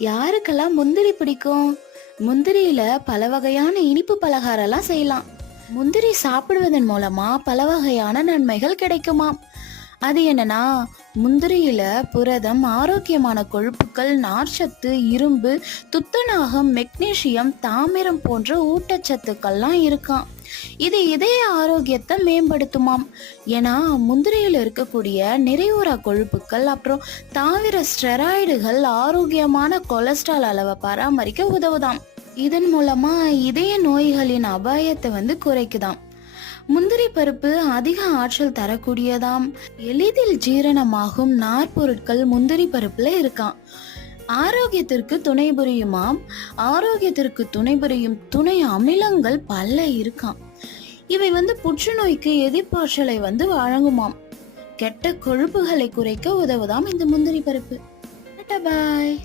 யாருக்கெல்லாம் முந்திரி பிடிக்கும்? முந்திரியில பல வகையான இனிப்பு பலகாரம்லாம் செய்யலாம். முந்திரி சாப்பிடுவதன் மூலமா பல வகையான நன்மைகள் கிடைக்குமாம். அது என்னன்னா, முந்திரியில புரதம், ஆரோக்கியமான கொழுப்புகள், நார்ச்சத்து, இரும்பு, துத்தநாகம், மெக்னீசியம், தாமிரம் போன்ற ஊட்டச்சத்துக்கள்லாம் இருக்காம். இது இதய ஆரோக்கியத்தை மேம்படுத்துமாம். ஏன்னா முந்திரியில் இருக்கக்கூடிய நிறைவுறா கொழுப்புக்கள் அப்புறம் தாவர ஸ்டெராய்டுகள் ஆரோக்கியமான கொலஸ்ட்ரால் அளவை பராமரிக்க உதவுதாம். இதன் மூலமா இதய நோய்களின் அபாயத்தை குறைக்குதாம். முந்திரி பருப்பு அதிக ஆற்றல் தரக்கூடியதாம். எளிதில் ஜீரணமாகும் நார்ப்பொருட்கள் முந்திரி பருப்புல இருக்காம். ஆரோக்கியத்திற்கு துணை புரியுமாம். ஆரோக்கியத்திற்கு துணை புரியும் துணை அமிலங்கள் பல இருக்காம். இவை புற்றுநோய்க்கு எதிர்ப்பாற்றலை வழங்குமாம். கெட்ட கொழுப்புகளை குறைக்க உதவுதாம் இந்த முந்திரி பருப்பு. பாய்.